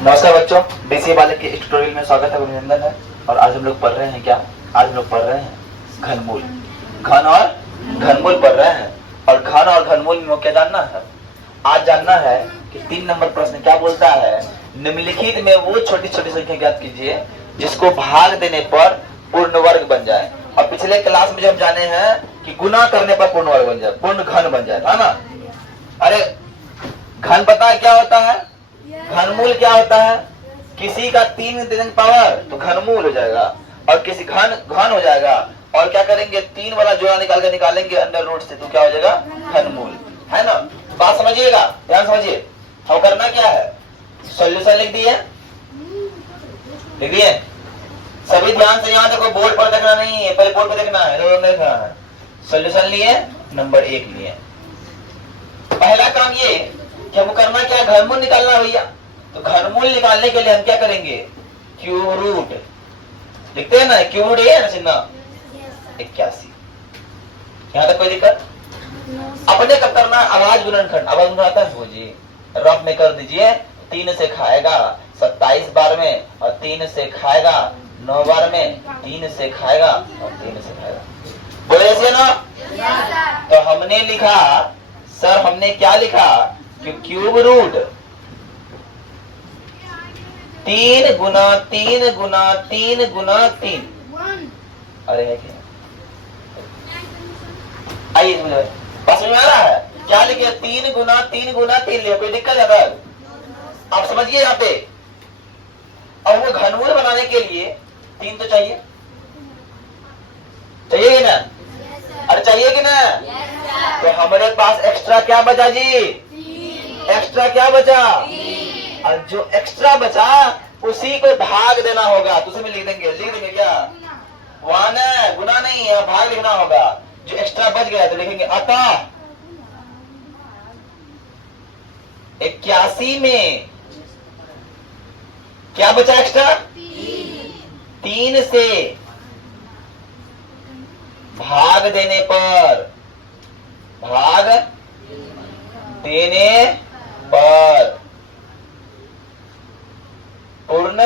नमस्कार बच्चों, बीसीए बालक के इस ट्यूटोरियल में स्वागत है, अभिनंदन है। और आज हम लोग पढ़ रहे हैं क्या? आज हम लोग पढ़ रहे हैं घनमूल। घन और घनमूल पढ़ रहे हैं। और घन और घनमूल में क्या जानना है? आज जानना है कि 3 नंबर प्रश्न क्या बोलता है। निम्नलिखित में वो छोटी छोटी संख्या ज्ञात कीजिए जिसको भाग देने पर पूर्ण वर्ग बन जाए। और पिछले क्लास में जब जाने हैं कि गुना करने पर पूर्ण वर्ग बन जाए, पूर्ण घन बन जाए, है ना? अरे घन पता है क्या होता है? घनमूल क्या होता है? किसी का 3 पावर तो घनमूल हो जाएगा, और किसी घन घन हो जाएगा। और क्या करेंगे? 3 वाला जोड़ा निकाल के निकालेंगे अंडर रूट से, तो क्या हो जाएगा? घनमूल, है ना? बात समझिएगा, ध्यान समझिए। हम करना क्या है? सॉल्यूशन लिख दिए, लिख दिए सभी। ध्यान से, यहाँ देखो, बोर्ड पर देखना नहीं है, पहले बोर्ड पर देखना है, देखना है। सॉल्यूशन लिए, नंबर 1 लिए। पहला काम ये कि हमको करना क्या है? घनमूल निकालना है भैया। तो घनमूल निकालने के लिए हम क्या करेंगे? क्यूब रूट लिखते हैं ना, क्यूब रूट है ना चिन्ह 81। यहाँ तक कोई दिक्कत? अपने कब करना? आवाज गुणनखंड। आवाज गुणन आता है जी, रफ में कर दीजिए। 3 से खाएगा 27 बार में, और 3 से खाएगा 9 बार में, 3 से खाएगा और 3 से खाएगा। बोले ऐसे ना? तो हमने लिखा, सर हमने क्या लिखा कि क्यूब रूट 3 गुना 3 गुना 3 गुना 3। अरे है क्या? आइए बस में आ रहा है क्या? लिखे 3 गुना 3 गुना 3 लिया, कोई दिक्कत है सर? आप समझिए यहाँ पे। अब वो घनमूल बनाने के लिए 3 तो चाहिए, चाहिए कि ना? अरे चाहिए कि ना? तो हमारे पास एक्स्ट्रा क्या बचा जी? एक्स्ट्रा क्या बचा? और जो एक्स्ट्रा बचा उसी को भाग देना होगा। तो उसे में लिख देंगे क्या? 1 है, गुना नहीं है, भाग लिखना होगा। जो एक्स्ट्रा बच गया तो लिखेंगे अतः 81 में क्या बचा एक्स्ट्रा? 3 से भाग देने पर, भाग देने पर पूर्ण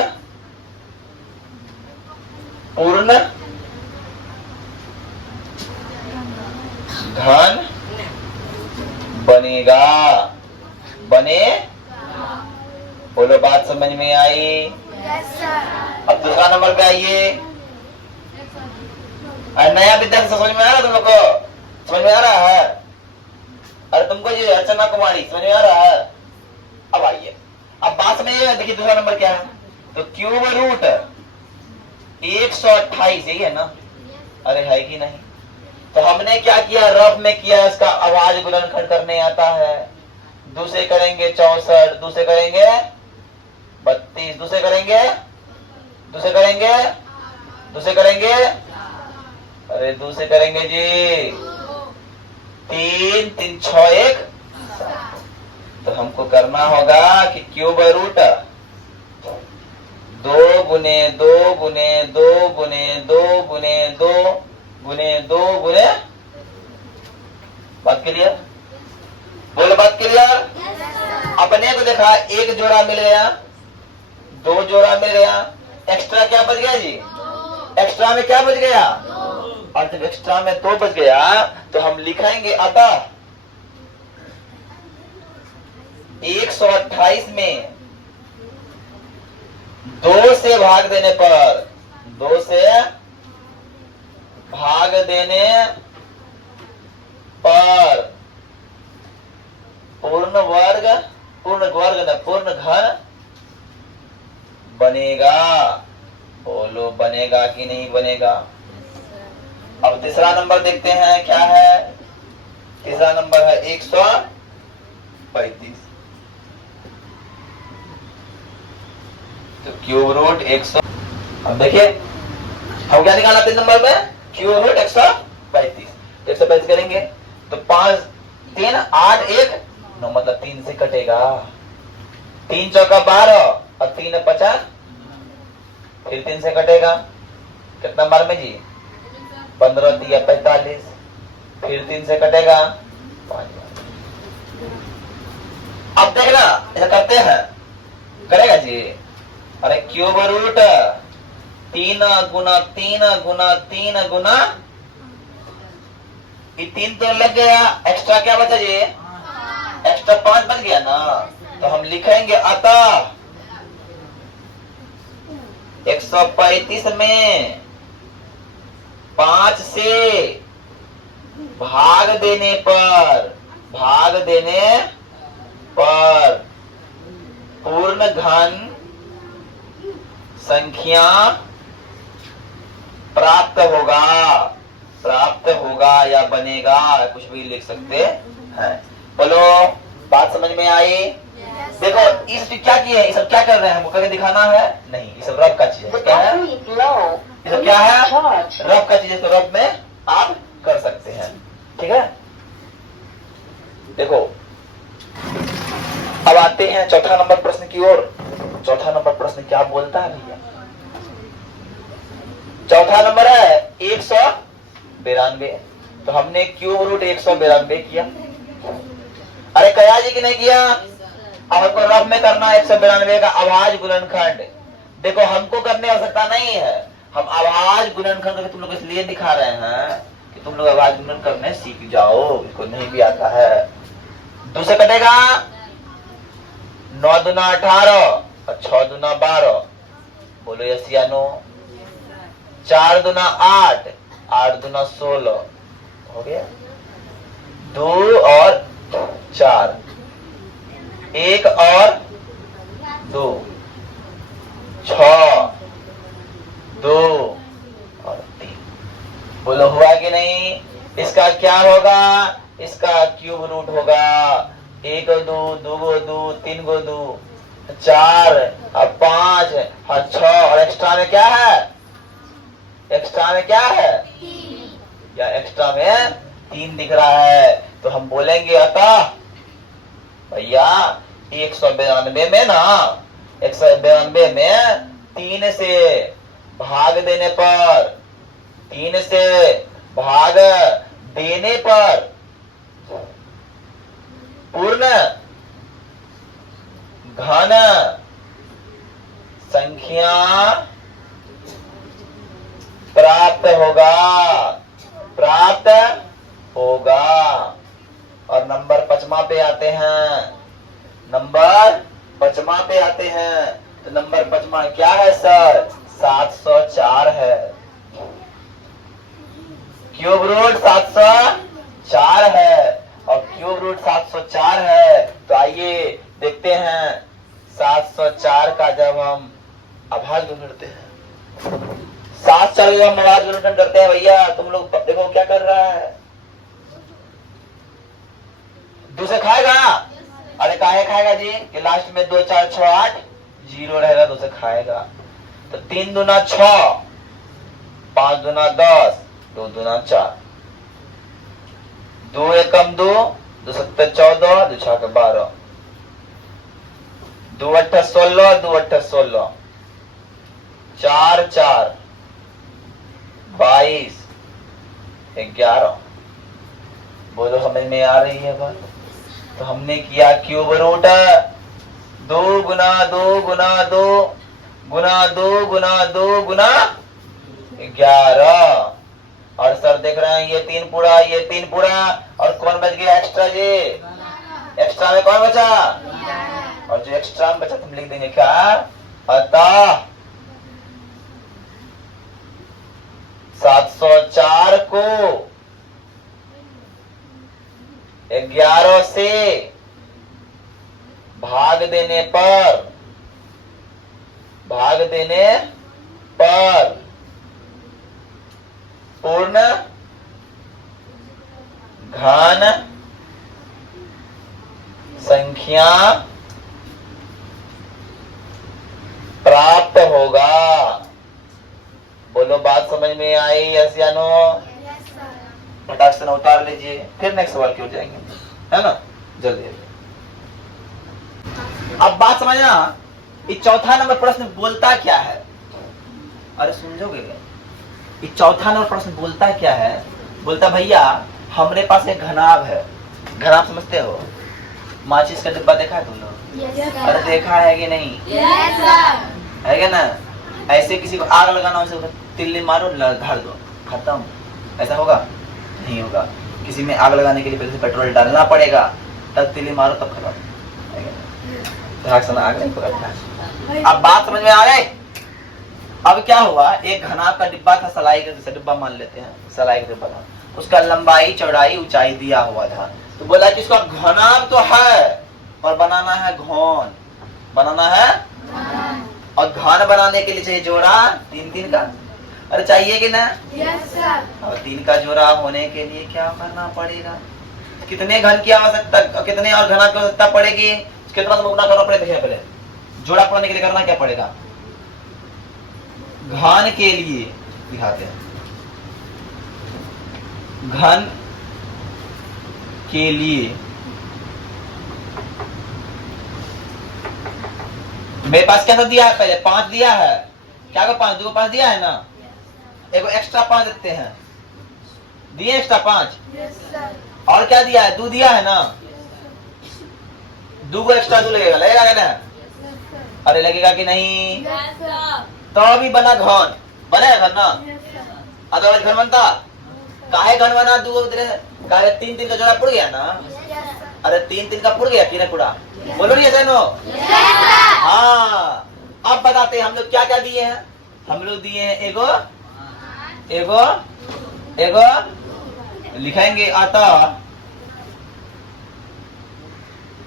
घन बनेगा। बने? बोलो, बात समझ में आई? अब दूसरा नंबर पे आइए। नया विद्यार्थी समझ में आ रहा है? तुम लोग को समझ में आ रहा है? अरे तुमको ये अर्चना कुमारी समझ में आ रहा है? अब आइए, अब बात समझिए। देखिए दूसरा नंबर क्या है? तो क्यूब रूट 128, यही है ना? अरे है कि नहीं? तो हमने क्या किया? रफ में किया, इसका आवाज गुणनखंड करने आता है। दूसरे करेंगे 64, दूसरे करेंगे 32, दूसरे करेंगे, दूसरे करेंगे, दूसरे करेंगे, अरे दूसरे करेंगे जी 3 3 6 1 7। तो हमको करना होगा कि क्यूब रूट 2 गुने 2 गुने 2 गुने 2 गुने 2 गुने 2 गुने, बात क्लियर? बोलो, बात क्लियर? अपने को देखा, एक जोड़ा मिल गया, 2 जोड़ा मिल गया, एक्स्ट्रा क्या बच गया जी? एक्स्ट्रा में क्या बच गया? और जब एक्स्ट्रा में 2 बच गया तो हम लिखेंगे अतः 128 में 2 से भाग देने पर, 2 से भाग देने पर पूर्ण वर्ग, पूर्ण वर्ग न, पूर्ण घन बनेगा। बोलो, बनेगा कि नहीं बनेगा? अब तीसरा नंबर देखते हैं क्या है। तीसरा नंबर है 135। तो क्यूब रूट 100। अब देखिए हम क्या निकाला 3 नंबर में? Cube root 135। 135 करेंगे तो 5 3 8 1 9, मतलब 3 से कटेगा। 3 चौका 12 और 3 50, फिर 3 से कटेगा। कितना बार में जी? 15 दिया 45, फिर 3 से कटेगा 5 बार। अब देखना ऐसा करते हैं करेगा जी? अरे क्यूब रूट 3 गुना 3 गुना 3 गुना, ये 3 तो लग गया, एक्स्ट्रा क्या बचा जी? एक्स्ट्रा 5 बच गया ना, तो हम लिखेंगे अतः 135 में 5 से भाग देने पर पूर्ण घन संख्या प्राप्त होगा या बनेगा, कुछ भी लिख सकते हैं। बोलो, बात समझ में आई? देखो इस क्या किए हैं, ये सब क्या कर रहे हैं, हमको करके दिखाना है नहीं, ये सब रब का चीज है। क्या है ये सब? क्या है? रब का चीज है, तो रब में आप कर सकते हैं। ठीक है, देखो अब आते हैं चौथा नंबर प्रश्न की ओर। चौथा नंबर प्रश्न क्या बोलता है भैया? चौथा नंबर है 192। तो हमने क्यूब रूट 192 किया। अरे कया जी की नहीं किया? अब हमको रब में करना है 192 का अभाज्य गुणनखंड। देखो हमको करने की आवश्यकता नहीं है, हम अभाज्य गुणनखंड करके तुम लोग इसलिए दिखा रहे हैं कि तुम लोग अभाज्य गुणन करने सीख जाओ, इसको नहीं भी आता है। 2 से कटेगा 9 दूना 18 और 6 दूना 12। बोलो यस या नो? 4 दूना 8, 8 दूना 16 हो गया। 2 और 4, 1 और 2, 6, 2 और 3। बोलो हुआ कि नहीं? इसका क्या होगा? इसका क्यूब रूट होगा 1 और 2, 2 और 2, 3 और 2, 4 और 5 और 6 और एक्स्ट्रा में क्या है? एक्स्ट्रा में क्या है? या एक्स्ट्रा में 3 दिख रहा है, तो हम बोलेंगे अतः भैया 192 में ना, 192 में 3 से भाग देने पर, 3 से भाग देने पर पूर्ण घन संख्या प्राप्त होगा। और नंबर 5वां पे आते हैं। नंबर 5वां पे आते हैं, तो नंबर 5वां क्या है सर? 704 है। क्यूब रूट 704 है, और क्यूब रूट 704 है, तो आइए देखते हैं 704 का जब हम अभाज्य गुणन करते हैं, 704 जब हम अभाज्य गुणन करते हैं भैया, तुम लोग देखो क्या कर रहा है। 2 से खाएगा? अरे काहे खाएगा जी? कि लास्ट में 2 4 6 8 0 रहेगा, 2 से खाएगा। तो 3 दूना 6, 5 दूना 10, 2 दूना 4, 2 एकम 2, 2 सत्तर 14, 2 छक्के 12, 2 अट्ठा 16, 2 अट्ठा 16, 4 4 22 11। बोलो समझ में आ रही है बात? तो हमने किया क्यूब रूट 2 गुना 2 गुना 2 गुना 2 गुना 2 गुना 11। और सर देख रहे हैं ये 3 पूरा, ये 3 पूरा, और कौन बच गया एक्स्ट्रा जी? एक्स्ट्रा में कौन बचा? और जो एक्स्ट्रा में बचा तुम लिख देंगे क्या? अतः 704 को 11 से भाग देने पर पूर्ण घन संख्या प्राप्त होगा। बोलो बात समझ में आई? यस या नो? फटाक से उतार लीजिए, फिर नेक्स्ट सवाल की ओर जाएंगे, है ना? जल्दी। अब बात समझना, ये चौथा नंबर प्रश्न बोलता क्या है? अरे समझोगे? ये चौथा नंबर प्रश्न बोलता क्या है? बोलता भैया हमरे पास एक घनाभ है। घनाभ समझते हो? माचिस का डिब्बा देखा है तुम लोग? अरे देखा है कि नहीं? है क्या ना? ऐसे किसी को आग लगाना हो, उसे तिल्ली मारो, धर दो, खत्म। ऐसा होगा? नहीं होगा। किसी में आग लगाने के लिए पहले पेट्रोल डालना पड़ेगा, तब तिल्ली मारो, तब खत्म। आग नहीं पकड़ता। अब बात समझ में आ गई? अब क्या हुआ, एक घनाभ का डिब्बा था, सलाई का डिब्बा मान लेते हैं, सलाई का डिब्बा था, उसका लंबाई चौड़ाई ऊंचाई दिया हुआ था। तो बोला कि इसका घनाभ तो है और बनाना है घन, बनाना है, और घन बनाने के लिए चाहिए जोड़ा 3-3 का। अरे चाहिए कि ना? Yes sir. और 3 का जोड़ा होने के लिए क्या करना पड़ेगा? कितने घन की आवश्यकता, कितने और घना की आवश्यकता पड़ेगी, कितना गुना करना पड़ेगा? देखिए पहले जोड़ा पढ़ने के लिए करना क्या पड़ेगा? घन के लिए दिखाते हैं, घन के लिए मेरे पास क्या दिया है? पहले 5 दिया है, क्या को 5, 2 5 दिया है ना, एक एक्स्ट्रा 5 देते हैं, दिए एक्स्ट्रा 5। और क्या दिया है? 2 दिया है ना, 2 को एक्स्ट्रा 2 लगेगा, लगेगा क्या ना? अरे लगेगा कि नहीं? तो अभी बना घन, बनेगा घन ना, अदरवाइज घन बनता? काहे घन बना? 2 काहे 3-3 का जोड़ा पुड़ गया ना। अरे 3-3 का पुड़ गया कि नहीं पुड़ा? बोलो नहीं ऐसा नो? हाँ। अब बताते हैं हम लोग क्या क्या दिए हैं। हम लोग दिए हैं एगो एगो एगो लिखेंगे, अतः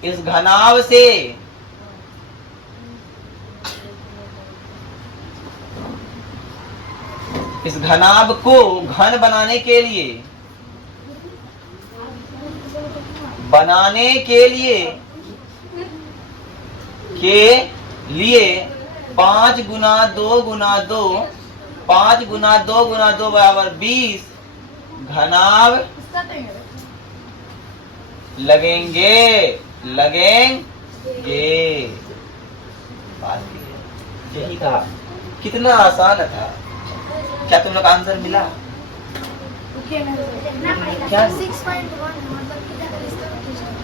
इस घनाभ से इस घनाभ को घन बनाने के लिए 5 गुना 2 गुना 2 5 गुना 2 गुना 2 बराबर 20 घनाभ लगेंगे। यही कहा, कितना आसान था। क्या तुम लोग आंसर मिला? क्या 6.1